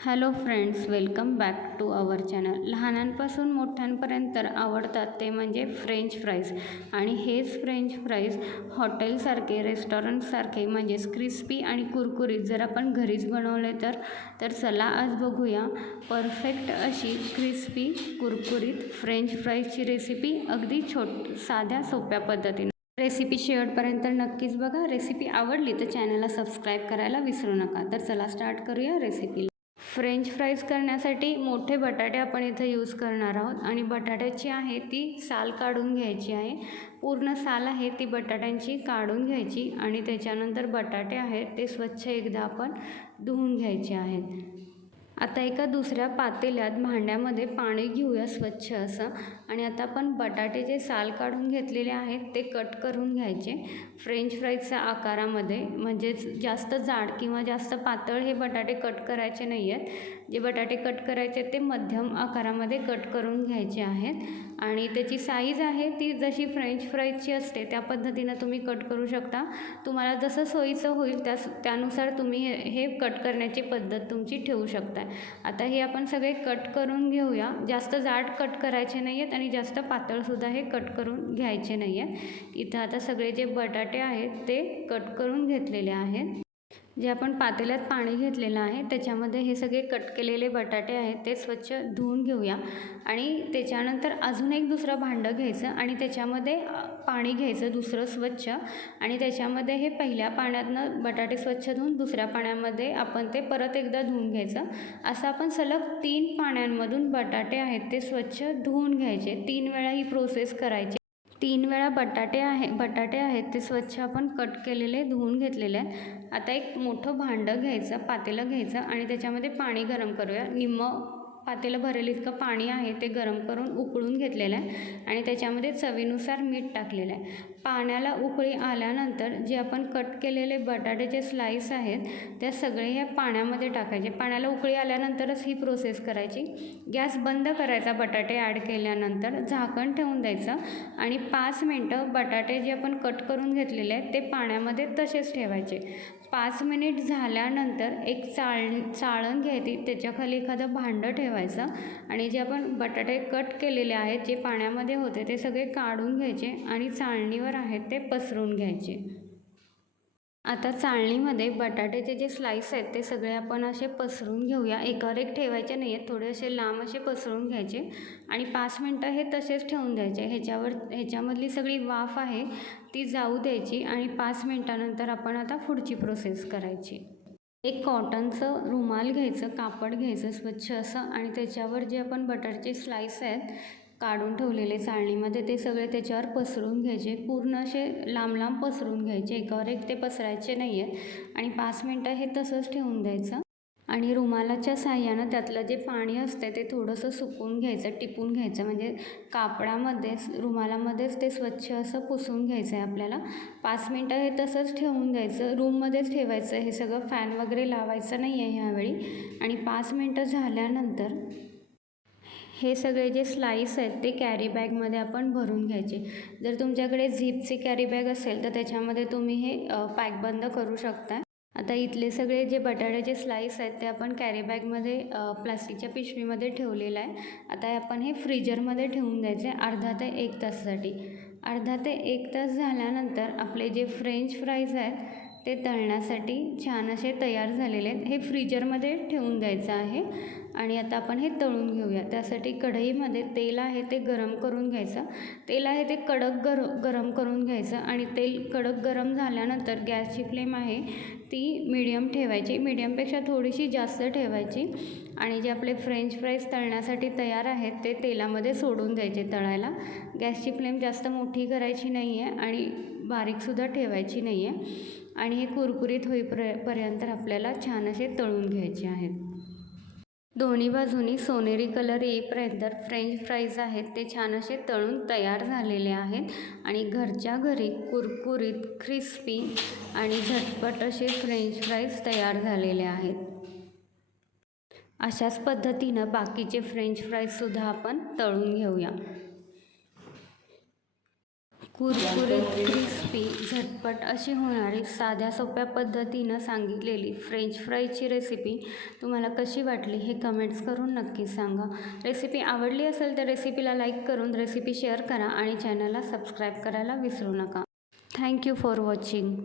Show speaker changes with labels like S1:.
S1: Hello friends welcome back to our channel. लहानांपासून मोठ्यांपर्यंत आवडतात ते म्हणजे फ्रेंच फ्राईज. आणि हेच फ्रेंच फ्राईज हॉटेलसारखे रेस्टॉरंटसारखे म्हणजेच क्रिस्पी आणि कुरकुरीत जर आपण घरीच बनवले तर तर चला आज बघूया परफेक्ट अशी क्रिस्पी कुरकुरीत फ्रेंच फ्राईजची रेसिपी अगदी छोट साध्या सोप्या पद्धतीने. रेसिपी शेवटपर्यंत नक्कीच बघा. रेसिपी आवडली तर चॅनलला सबस्क्राईब करायला विसरू नका. तर चला स्टार्ट करूया रेसिपी फ्रेंच फ्राईज करण्यासाठी मोठे बटाटे आपण इथं यूज करणार आहोत. आणि बटाट्याची आहे ती साल काढून घ्यायची आहे. पूर्ण साल आहे ती बटाट्यांची काढून घ्यायची. आणि त्याच्यानंतर बटाटे आहेत ते स्वच्छ एकदा आपण धुवून घ्यायचे आहेत. आता एका दुसऱ्या पातेल्यात भांड्यामध्ये पाणी घेऊया स्वच्छ असं. आणि आता आपण बटाटे जे साल काढून घेतलेले आहेत ते कट करून घ्यायचे. फ्रेंच फ्राईजच्या आकारामध्ये म्हणजेच जास्त जाड किंवा जास्त पातळ हे बटाटे कट करायचे नाही आहेत जे बटाटे कट करायचे ते मध्यम आकारामध्ये कट करून घ्यायचे आहेत. आणि त्याची साईज आहे ती जशी फ्रेंच फ्राईजची असते त्या पद्धतीनं तुम्ही कट करू शकता. तुम्हाला जसं सोयीचं होईल त्या त्यानुसार तुम्ही हे हे कट करण्याची पद्धत तुमची ठेवू शकता आता हे आपण सगळे कट करून घेऊया. जास्त जाड कट करायचे नाही आहेत आणि जास्त पातळसुद्धा हे कट करून घ्यायचे नाही आहेत इथं आता सगळे जे बटाटे आहेत ते कट करून घेतलेले आहेत. जे आपण पातेल्यात पाणी घेतलेलं आहे त्याच्यामध्ये हे सगळे कट केलेले बटाटे आहेत ते स्वच्छ धुवून घेऊया. आणि त्याच्यानंतर अजून एक दुसरं भांडं घ्यायचं आणि त्याच्यामध्ये पाणी घ्यायचं दुसरं स्वच्छ. आणि त्याच्यामध्ये हे पहिल्या पाण्यातनं बटाटे स्वच्छ धुवून दुसऱ्या पाण्यामध्ये आपण ते परत एकदा धुवून घ्यायचं. असं आपण सलग तीन पाण्यांमधून बटाटे आहेत ते स्वच्छ धुवून घ्यायचे. तीन वेळा ही प्रोसेस करायची. तीन वेळा बटाटे आहे बटाटे आहेत ते स्वच्छ आपण कट केलेले धुवून घेतलेले आहेत. आता एक मोठं भांडं घ्यायचं पातेलं घ्यायचं आणि त्याच्यामध्ये पाणी गरम करूया. निम्मं पातेलं भरेल इतकं पाणी आहे ते गरम करून उकळून घेतलेलं आहे आणि त्याच्यामध्ये चवीनुसार मीठ टाकलेलं आहे. पाण्याला उकळी आल्यानंतर जे आपण कट केलेले बटाट्याचे स्लाईस आहेत त्या सगळे या पाण्यामध्ये टाकायचे. पाण्याला उकळी आल्यानंतरच ही प्रोसेस करायची. गॅस बंद करायचा बटाटे ॲड केल्यानंतर झाकण ठेवून द्यायचं आणि पाच मिनटं बटाटे जे आपण कट करून घेतलेले आहेत ते पाण्यामध्ये तसेच ठेवायचे. पाच मिनिट झाल्यानंतर एक चाळ चाळण घ्यायची त्याच्याखाली एखादं भांडं ठेवायचं. आणि जे आपण बटाटे कट केलेले आहेत जे पाण्यामध्ये होते ते सगळे काढून घ्यायचे आणि चाळणीवर आहेत ते पसरून घ्यायचे. आता चाळणीमध्ये बटाट्याचे जे स्लाईस आहेत ते सगळे आपण असे पसरून घेऊया. एकावर एक ठेवायचे नाही आहेत थोडे असे लांब असे पसरून घ्यायचे. आणि पाच मिनटं हे तसेच ठेवून द्यायचे. ह्याच्यावर ह्याच्यामधली सगळी वाफ आहे ती जाऊ द्यायची आणि पाच मिनटानंतर आपण आता पुढची प्रोसेस करायची. एक कॉटनचं रुमाल घ्यायचं कापड घ्यायचं स्वच्छ असं आणि त्याच्यावर जे आपण बटरचे स्लाईस आहेत काढून ठेवलेले चाळणीमध्ये ते सगळे त्याच्यावर पसरून घ्यायचे. पूर्ण असे लांब लांब पसरून घ्यायचे. एकावर एक ते पसरायचे नाही आहेत आणि पाच मिनटं हे तसंच ठेवून द्यायचं. आणि रुमालाच्या साह्यानं त्यातलं जे पाणी असतं ते थोडंसं सुकून घ्यायचं टिपून घ्यायचं. म्हणजे कापडामध्येच रुमालामध्येच ते स्वच्छ असं पुसून घ्यायचं आहे आपल्याला. पाच मिनटं हे तसंच ठेवून द्यायचं रूममध्येच ठेवायचं. हे सगळं फॅन वगैरे लावायचं नाही आहे ह्यावेळी. आणि पाच मिनटं झाल्यानंतर हे सगळे जे स्लाईस आहेत ते कॅरी बॅगमध्ये आपण भरून घ्यायचे. जर तुमच्याकडे झिपची कॅरी बॅग असेल तर त्याच्यामध्ये तुम्ही हे पॅक बंद करू शकता. आता इथले सगळे जे बटाट्याचे स्लाईस आहेत ते आपण कॅरीबॅगमध्ये प्लास्टिकच्या पिशवीमध्ये ठेवलेलं आहे. आता आपण हे फ्रीजरमध्ये ठेवून द्यायचे अर्धा ते एक तासासाठी. अर्धा ते एक तास झाल्यानंतर आपले जे फ्रेंच फ्राईज आहेत ते तळण्यासाठी छान असे तयार झालेले आहेत. हे फ्रीजरमध्ये ठेवून द्यायचं आहे. आणि आता आपण हे तळून घेऊया. त्यासाठी कढईमध्ये तेल आहे ते गरम करून घ्यायचं. तेल आहे ते कडक गर गरम करून घ्यायचं आणि तेल कडक गरम झाल्यानंतर गॅसची फ्लेम आहे ती मीडियम ठेवायची. मीडियमपेक्षा थोडीशी जास्त ठेवायची आणि जे आपले फ्रेंच फ्राईज तळण्यासाठी तयार आहेत ते तेलामध्ये सोडून द्यायचे तळायला. गॅसची फ्लेम जास्त मोठी करायची नाही आहे आणि बारीकसुद्धा ठेवायची नाही आहे आणि हे कुरकुरीत होईपर्यंत पर्यंत आपल्याला छान असे तळून घ्यायचे आहेत. दोन्ही बाजूनी सोनेरी कलर येईपर्यंत फ्रेंच फ्राईज आहेत. ते छान असे तळून तयार झालेले आहेत. आणि घरच्या घरी कुरकुरीत क्रिस्पी आणि झटपट असे फ्रेंच फ्राईज तयार झालेले आहेत. अशाच पद्धतीनं बाकीचे फ्रेंच फ्राईजसुद्धा आपण तळून घेऊया. कुरकुरीत क्रिस्पी झटपट अशी होणारी साध्या सोप्या पद्धतीनं सांगितलेली फ्रेंच फ्राईजची रेसिपी तुम्हाला कशी वाटली हे कमेंट्स करून नक्की सांगा. रेसिपी आवडली असेल तर रेसिपीला लाईक करून रेसिपी शेअर करा आणि चॅनलला सबस्क्राईब करायला विसरू नका. Thank you for watching